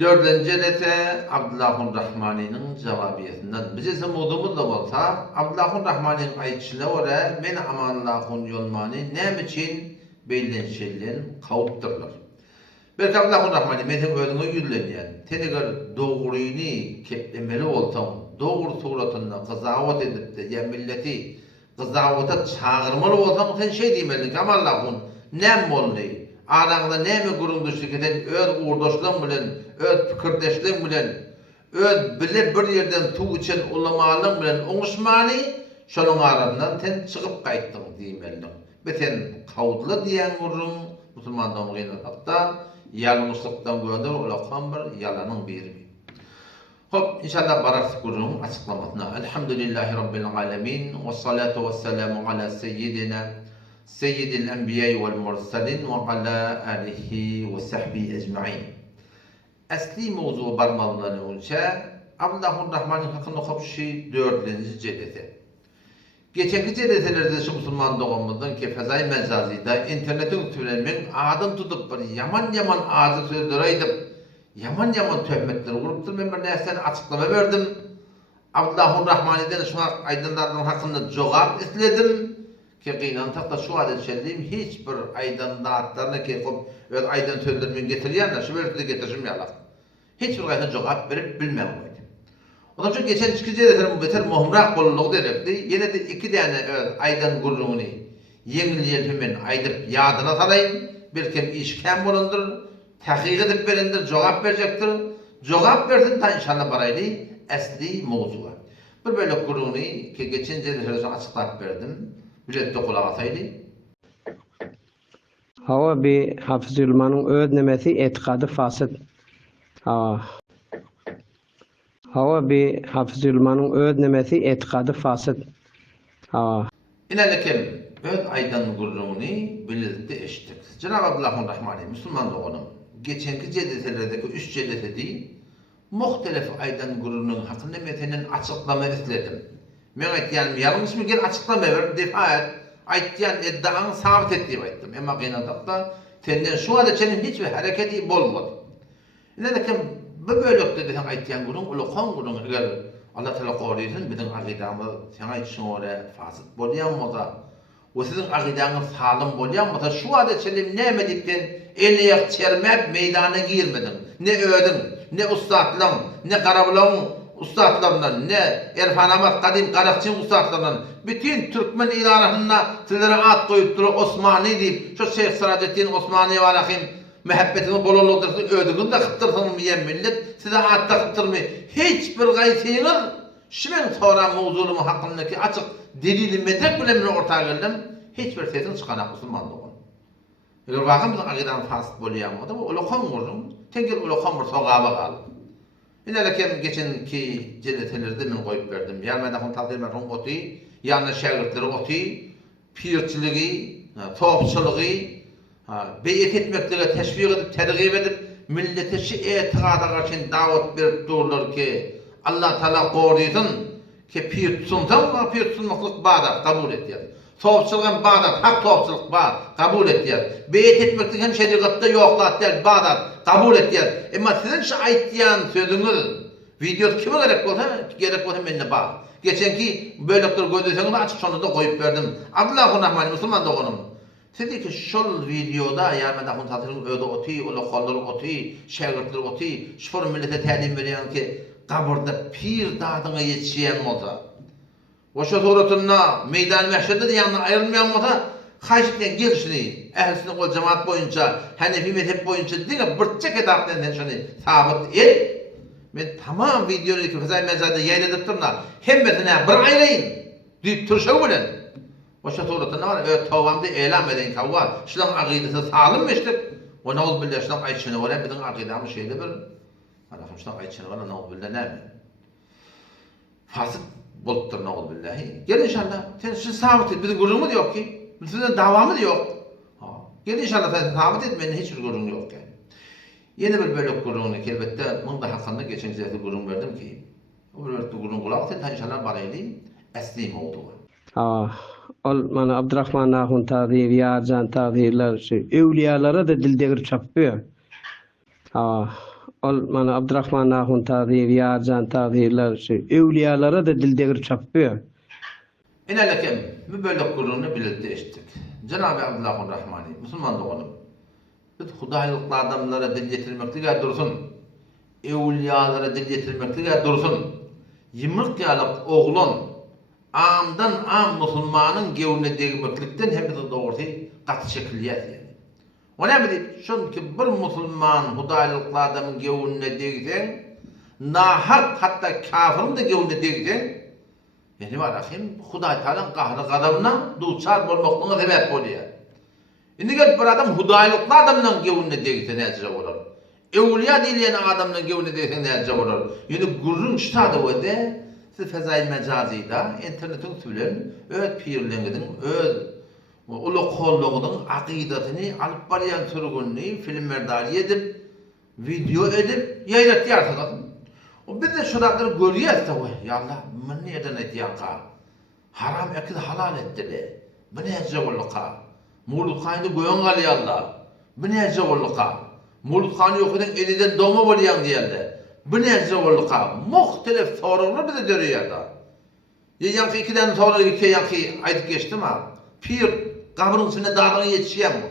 Dördüncü ete Abdullahun Rahmani'nin cevabiyetinden. Bize umudumuz da olsa Abdullahun Rahmani'nin ayetçine göre men amanlahun yolmani nem için belli şeylerin kavuptırlar. Belki Abdullahun Rahmani metin özünü yülleniyen, tenigar doğruyunu keplemeli olsan, doğru suratında kızavat edip de ya milleti kızavata çağırmalı olsan sen şey deymeli ki Allah'un nem oldu. Arağında nemi gurunduşluk eden öz uğurdaşlığın bilen, öz fikirdeşliğin bilen, öz bile bir yerden tuğ için ulamalığın bilen oňuşmany şonun arasından sen çıkıp kayttın diýmeldi. Ve sen kavudla diýen gurun musulmandan gynakda ýalňyşlykdan gönder ulaqan bir ýalanyň biri. Hop inşallah barak gurun açıklamasına. Elhamdülillahi rabbil alamin ve salatu vesselamu ala seyyidina Seyyidil Enbiya vel Mursalin ve ala alihi ve sahbihi ecmaîn. Asli mevzu barmalından önce Abdullahur Rahman'ın hakkında kapışı 4. cedeti. Geçenki cedetelerde şu Müslüman doğumuzdan ki fezai mecazida internetin türemin adım tutup bir yaman ağzı sözleri aydıp yaman töhmetleri kuruptur. Ben bir nesene açıklama verdim. Abdullahur Rahman'dan şu aydınlardan hakkında cevap istedim. Ki kıyınan takta şu adet şerliyim hiçbir aydan dağıtlarına ki öyle aydan sözlerimi getiriyorlar, şu böyle getirişim yalak. Hiçbir aydan cevap verip bilmem oydu. Ondan sonra geçen çıkıcı ederim bu beter muhumrak boluluğu derekti. Yine de 2 tane aydan gurruğunu yengil aydıp yadına salayım. Bir kim işkem bulundur, tahkik edip verindir, cevap verecektir. Cevap versin ta inşallah baraylı asli mevzuğa. Bir böyle gurruğunu ki geçen cedetelerde açıklayıp verdim. Bilet dokula ataydı. Hava bir Hafız Ülman'ın öğrenmesi etikadı fasit. Hava bir Hafız Ülman'ın öğrenmesi etikadı fasit. İnelekim öz aydan gurrunu bilirdi eşittik. Cenab-ı Allah'ın Rahmani Müslüman doğanım. Geçenki cedetelerdeki 3 cedete değil, muhtelif aydan gurrunun hakkında metinin açıklama istedim. Men aytýanym ýalňyş mı gel açıklama ver, defa et. Aytýan eddaňy sabit et diýip aýtdym. Emma gynadakda senden şu wada çenin hiç bir hareketi bolmady. Nädekem bu bölekde de aytýan gurun, ulaqan gurun eger Allah Taala goýdysyn, biziň agidamyz sana için öyle fasit bolýanmasa, o sizin agidaňyz salym bolýanmasa şu wada çenim näme diýipden elýek çermep meýdana girmedin. Ne ödün, ne ustadlaň, ne garablaň ustadlarından, ne Erfan Ahmet Kadim Karakçı'nın ustadlarından, bütün Türkmen ilanlarına sizlere ad koyup duru Osmani deyip, şu Şeyh Sıracettin Osmani var akim, mehabbetini bololuktursun, ödüğünü de kıptırsın diyen millet, size ad da kıptırmıyor. Hiçbir gaysinin, şimen sonra mevzulumu hakkındaki açık delili medrek bilemini ortaya geldim, hiçbir sesin çıkanak Müslüman doğun. Eğer bakın bizim akidan fasit bolýanmady, bu ulaqan vurdum, tenger ulaqan bir soğaba kaldı. İnelekem geçenki cedetelerde men koyup verdim. Ýalmadagyň takdir merhum oty, ýa-da şägirdleri oty, pirçiligi, topçylygy, beýet etmeklige teşvik edip, tergib edip, millete şu etikada garşy dawat berip durlar ki Allah Taala goýdysyn ki pir tutsundan, pir tutmaklyk badat kabul etýär. Topçylygyň badat, hak topçylyk badat kabul etýär. Beýet etmeklige hem şeriatda ýoklatýar, badat kabul etýär. Emma sizin şu aýtýan sözüňiz video kime gerek bolsa menne bak. Geçenki bölekler gördüyseniz açık sonunda koyup verdim. Abdullahur Rahman Müslüman doğanım. Dedi ki şol videoda ýa-da huntatyň öde oty, ulaqanlar oty, şägirdler oty, şol millete tälim berýän ki kaburda pir dadyna ýetişýän bolsa. Oşo suratynda meýdan mahşerde de ýanyna aýrylmaýan bolsa, haýşydan gelişini, ähli ol jemaat boýunça, Hanefi mezhep boýunça diňe birçe kitapdan şonu sabit et. Men tamam videoları ki fezai mezada ýaýladyp durna, hemmetine bir aýraýyn diýip turşagy bilen. Oşo suratynda var, tawamda elam eden kawwa, şulan agidesi salym meşdik. O nawz billah şulan aýtşyny bolan biziň agidamyz şeýle bir. Ana şulan aýtşyny bolan nawz billah näme? Fasit bolupdyr nawz billahi. Gel inşallah, sen şu sabit et, biziň gururumuz ýok ki. Bizden davamız yok. Gel inşallah sen sabit et, benim hiçbir gururun yok yani. Yeni bir bölük gururunu elbette bunun da hakkında geçen zeyde gururun verdim ki o bölük gururun kulak sen inşallah baraylı eslim oldu. Ol mana Abdurrahman ahun tazir, Yarcan tazirler, evliyalara da dilde girip çapıyor. ol mana Abdurrahman Ahun taqdir, Yarcan taqdirler, evliyalara da dildegir çapıyor. İnelekem mübellek gururunu bilirdi eşittik. Cenab-ı Abdullah'ın Rahmani, Müslüman doğanım. Biz hudaylıklı adamlara dil getirmekliğe dursun. Evliyalara dil getirmekliğe dursun. Yımırk oğlun, amdan am Müslümanın gevne değmeklikten hepsi doğrusu katı şekilliyet yani. O ne bileyim? Çünkü bir Müslüman hudaylıklı adamın gevne değsen, nahak hatta kafirin de gevne değsen, yani var akım, Huday Teala'nın qahrı gadabına duçar bolmaklığına sebep oluyor. Indi gelip bir adam hudaylıklı adamdan gevne değse netice olur. Evliya diyen adamdan gevne değse netice olur. Yani gurrun ştadı o de, siz fezai mecazıyla, internetin sülen, öd pirlengidin, öd ulu kolluğunun akidatini alıp barayan sürgününü filmlerde edip, video edip, yaylat yarsın. O biz de şuradakları görüyoruz da ya Allah, bu ne eden etiyaka? Haram ekid halal ettili. Bu ne ecevulluka? Mulut kayını goyan gali Allah. Bu ne ecevulluka? Mulut kayını yokudan eliden doğma bolayan diyeldi. Bu ne ecevulluka? Muhtelif sorular bize dörüyor da. Yankı ikiden soru iki yankı aydık geçti mi? Pir, kabrın üstüne dağdan yetişiyen mi?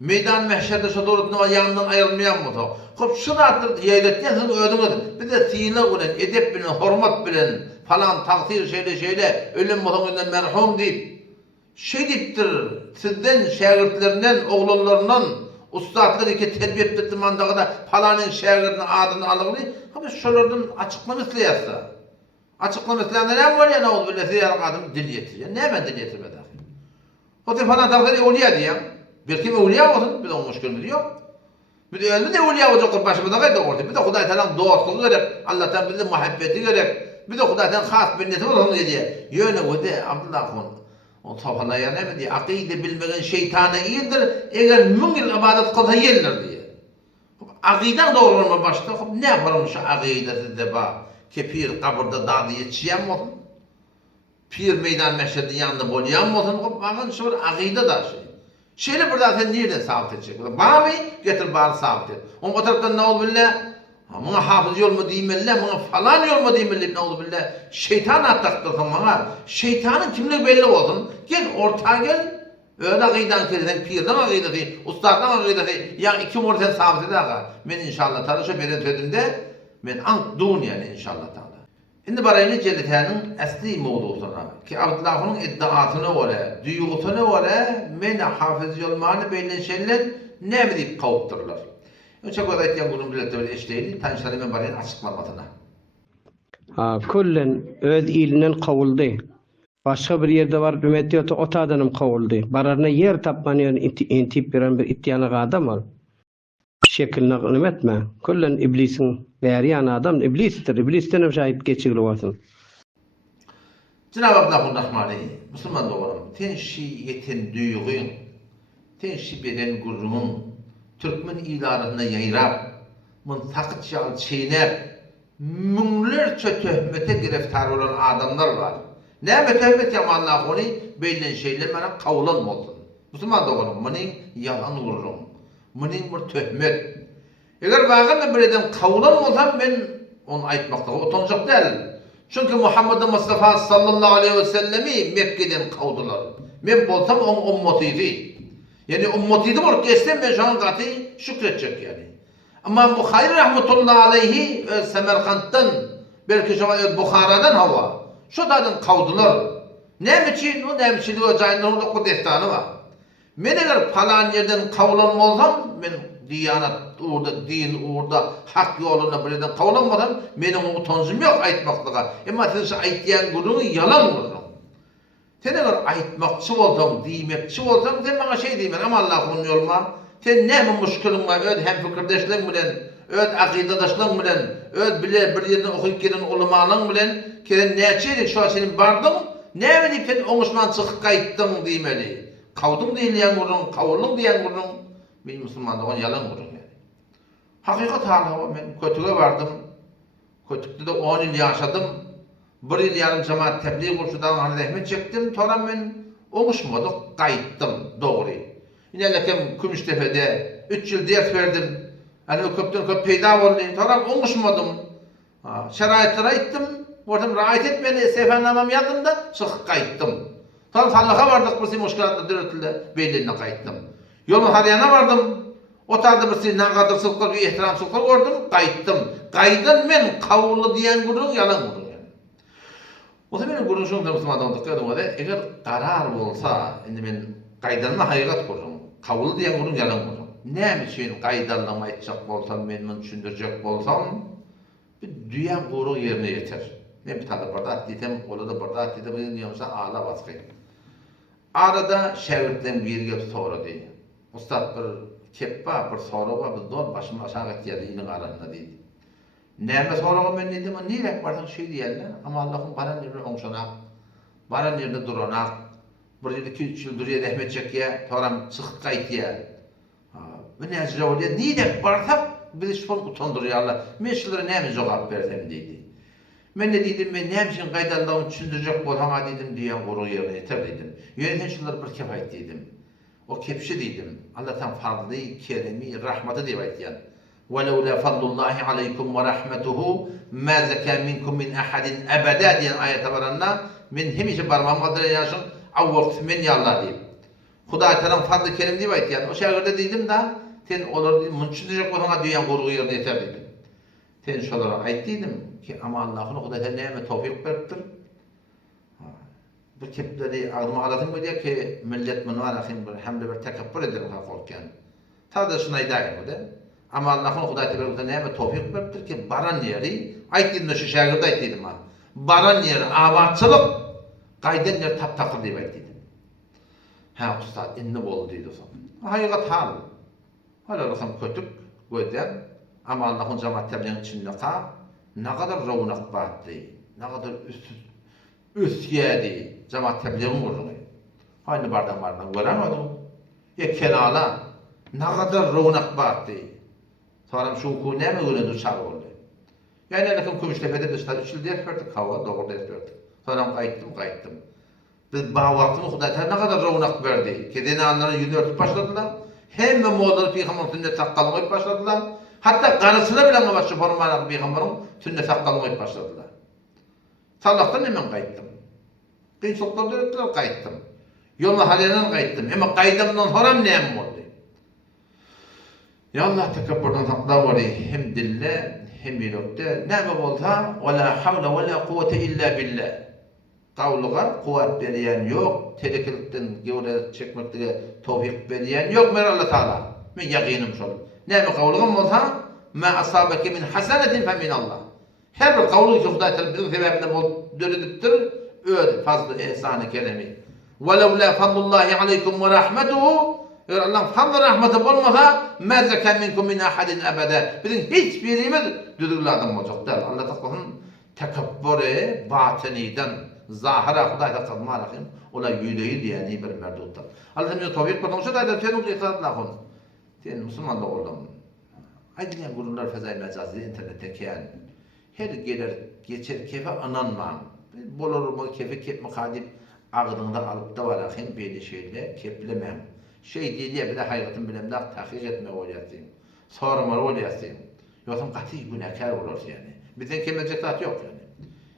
Meydan mehşerde şu doğrultuda yanından ayrılmayan mı? Hop şunu attır yayletken sen ödünüz. Bir de sile bilen, edep bilen, hormat bilen falan takdir şeyle ölüm muhtemelen merhum deyip şey deyiptir sizden şagirdlerinden, oğlanlarından ustadları ki terbiye ettirmandagı da falanın şagirdinin adını alığını ama şolardan açıklaması yazsa. Açıklaması ne var ya ne oldu böyle ziyaret adını dil getiriyor. Ne hemen dil getirmedi. O da falan takdir evliya diyem. Belki evliya olsun, bir de onun müşkülü yok. Bir de öldü de evliya olacak başımıza gayet orta. Bir de Huday Teala'nın dostluğu gerek, Allah'tan bir de muhabbeti gerek. Bir de Huday'dan has binneti olsun diye. Yöne o de Abdullah'ın o topalaya ne mi diye, akide bilmeyen şeytana iyidir, eğer müngil ibadet kılsa yerler diye. Akiden doğru olma başta, ne yaparım şu akidesi de bak, ki pir kabırda dağda yetişiyen mi olsun? Pir meydan meşhedin yanında bolayan mı olsun? Bakın şu akide da şey. Şeyle burada sen nereden sabit edecek? Bana mı? Getir bana sabit et. O taraftan ne oldu billah? Bana hafız yol mu diyeyim billah? Bana falan yol mu diyeyim billah? Ne oldu billah? Şeytan attaktırsın bana. Şeytanın kimliği belli olsun. Gel ortaya gel. Öyle akiden kereden, pirden akidesi, ustaddan akidesi. Yani iki morten sabit eder. Ben inşallah tanışa beren sözümde ben ant doğun yani inşallah ta'ala. Şimdi barayını Cellete'nin asli mevzusuna ki Abdullah'ın iddiasına göre, duygusuna göre men hafız yolmanı belli şeyler ne mi deyip kavuptırlar. Çok da etken bunun biletleri eşleydi. Tanışlarımın barayını açıklamasına. Kullen öz ilinden kavuldu. Başka bir yerde var ümmeti o tadanım kavuldu. Bararına yer tapmanıyor intip veren bir ihtiyana adam var. Şekline gılım etme. Kullen iblisin veriyan adam iblistir. İblisten şahit geçigli olsun. Cenab-ı Allah'ın Rahmani, Müslüman doğru. Tenşi yeten duyğun, tenşi beden gurrunun, Türkmen ilarında yayrap, mıntakıt şal çiğnep, münlerce töhmete gireftar olan adamlar var. Ne töhmet ya Allah onu belli şeyler bana kavlan olsun. Müslüman doğru. Bunun yalan gurrun. Bunun bir töhmet. Eğer bağırla bir adam kavlan olsam ben onu aytmakta utanacak değil. Çünkü Muhammed Mustafa sallallahu aleyhi ve sellemi Mekke'den kavdular. Ben bolsam onun ummetiydi. Yani ummetiydi bol geçsem ben şu an katı şükredecek yani. Ama Bukhari rahmetullahi aleyhi Semerkant'tan belki şu an Bukhara'dan hava. Şu tadan kavdular. Ne için o ne için o cayından orada kudestanı var. Ben eğer falan yerden kavlan olsam ben diyanat orada, din orada, hak yoluna birden kavlanmadan benim utancım yok aytmaklığa. Ama sen şu aytlayan gurunu yalan gurunu. Sen eğer aytmakçı olsan, diymekçi olsan sen bana şey diyeyim ama Allah'ın yolma. Sen ne mi müşkülün var? Öd hem fikirdeşliğin bilen, öd akidedaşlığın bilen, öd bile bir yerden okuyup gelen ulumanın bilen, ki ne çeydik şu an senin bardın, ne mi deyip sen onuşman çıkıp kayıttın diymeli. Kavdun diyen gurun, kavullun diyen gurun. Benim Müslüman'da onun yalan gurun yani. Hakikat hala ben kötüge vardım. Kötükte de 10 yıl yaşadım. 1 yıl yarım cemaat tebliğ kursudan hani rahmet çektim. Sonra ben onuşmadık, kayıttım doğru. Yine lekem Kümüştepe'de 3 yıl ders verdim. Hani köpten köp peyda oldu. Toram oňuşmadım. Şeraitleri etdim. Ortam rahat etmeni sefernamam yadımda çıkıp kayıttım. Sonra Allah'a vardık bir muşkalatla dörtülde belirine kayıttım. Yolun hariyana vardım. O tarda bir sinan kadırsızlıklar, bir ihtiramsızlıklar gördüm, kayıttım. Kaydım men kavulu diyen gurun yalan gurun yani. O zaman benim gurun şunu da Müslümandan tıkladım o da, eğer karar olsa, şimdi ben kaydanma hakikat gurun, kavulu diyen gurun yalan gurun. Ne için kaydanlama etcek bolsam, men bunu düşündürecek bolsam, bir duyan gurun yerine yeter. Ne bir tane barda at ditem, ola da barda at ditem, bunu diyorsa ağla baskıyım. Arada şevirtten bir yere sonra değil. Ustad bir keppa, bir soruğa, bir don başıma aşağı etkiyle inin aranına deydi. Neyme soruğa ben dedim, neyre vardı şey diyelim, ama Allah'ın baran yerine onşanak, baran yerine duranak, bir yıl 2-3 yıl duruya dehmet çekiye, toram çıkıp kaytiye. Ve ne acıra oluyor, neyre varsa bizi şu an utandırıyor Allah. Meşhurlara neyme cevap versem deydi. Ben de dedim, ben ne için kaydallığımı düşündürecek bolhama dedim, diyen gurur yerine yeter dedim. Yöneten şunları bir kefayet dedim. O kepşi dedim. Allah'tan fadlı, keremi, rahmatı diye ayetyen. وَلَوْلَا فَضْلُ اللّٰهِ عَلَيْكُمْ وَرَحْمَتُهُ مَا زَكَى مِنْكُمْ مِنْ أَحَدٍ أَبَدًا diyen ayete varanla min himişe parmağım kadar yaşın avvakt min yallah deyip. Huda Teala fadlı kerim diye ayetyen. O şekilde dedim da ten olur dedim, münçüdecek olana diyen gurur yerine yeter dedim. Ten şolara ayet dedim ki ama Allah'ın o kadar neyme tevfik veriptir. Bu kepleri ağzıma alasın mı diye ki millet bunu arasın bir hem de bir tekebbür ederim korkken. Ta da şuna idare bu da. Ama Allah'ın Huda Teala neyme tevfik veriptir ki baran yeri ayet dedim şu şagirde ayet dedim ha. Baran yeri avatçılık kayden yer tap takır diye ayet dedim. Ha ustad inni bolu deydi o zaman. Hakikat hal. Hala rakam kötük göden ama Allah'ın cemaat tebliğinin içinde kal. Ne kadar ravnak battı, ne kadar üst yedi, cemaat tebliğin vurdu. Aynı bardan göremedim. Ya kenala, ne kadar ravnak battı. Sonra şu kune mi öyle dışarı oldu. Yani lakin Gümüştepe'de dışarı 3 yıl ders verdik, hava doğru ders verdik. Sonra kayıttım. Biz bağvaktımı Huda ne kadar ravnak verdi. Kedeni anların yüzünü örtüp başladılar. Hem de Moğolları Peygamber'in sünnet sakkalmayıp başladılar. Hatta karısına bile başlı formalan Peygamber'in sünnet sakkalmayıp başladılar. Sallah'tan hemen kayıttım. Kıyçoklar öğrettiler kayıttım. Yoluna halinden kayıttım. Ama kaydımdan horam neyem oldu. Ya Allah tekebbürden sakla var hem dille hem yürekte. Ne mi olsa ve la havle ve la kuvvete illa billah. Kavluğa kuvvet veriyen yok, telekilikten gevre çekmekte tevfik veriyen yok mer Allah Teala. Men yakinim şol. Ne mi kavluğum olsa ma asabeke min hasenetin fe min Allah. Her bir kavluğu ki Huda Teala bizim sebebinden bol dörediptir, öyle fazla ihsan-ı keremi. وَلَوْ لَا فَضْلُ اللّٰهِ عَلَيْكُمْ وَرَحْمَتُهُ eğer Allah'ın fazla rahmeti olmasa مَا زَكَى مِنْكُمْ مِنْ أَحَدٍ أَبَدًا bizim hiçbirimiz düdüklü adam olacak der. Allah Teala'nın tekebbürü batıniden zahara Huda Teala maalesef ola yüreği diyeni bir merduttar. Allah bize tevfik versin. Şu da sen o ihtiyaçlar konu. Sen Müslüman da oldun. Aydilen gururlar fezai mecazi internette yani. Her gelir geçer kefe ananmam. Bolor mu kefe kep mukadip ağdında alıp da var ahin böyle şeyle keplemem. Şey değil ya bir de hayatım bilemde tahkik etme olayasın. Sorma olayasın. Yoksa kati günahkar olur yani. Bizden kelimecek tat yok yani.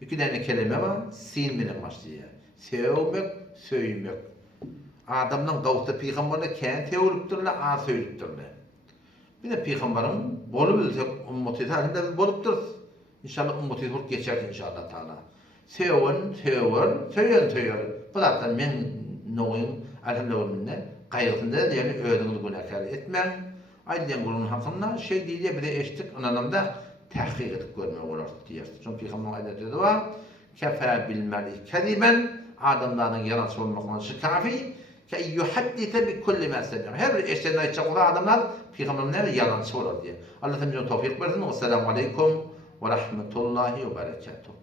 İki tane kelime var, sin bilen başlıyor. Sevmek, söylemek. Adamdan gavta peygamberine kendi teoliptirle, a söylüptirle. Bir de peygamberin bolu bilsek ümmeti tarihinde biz bolupturuz. İnşallah ümmeti hurk geçer inşallah Teala. Söyler. Bu zaten men noyum, elhamdülillah, kaygısında yani ödünü günahkar etmem. Aydilen gurunun hakkında şey değil ya bir de eşitlik anlamda tahkik edip görmeye olur diyor. Çünkü Peygamber'in ayetleri var. Kefa bil meri kediben adamların yalancı olmakla şikafi ki yuhaddite bi kulli ma semi'a. Her eşlerine ayetçak olan adamlar Peygamber'in yalancı olur diye. Allah tevfik versin. Esselamu aleyküm ve rahmetullahi ve berekatuhu.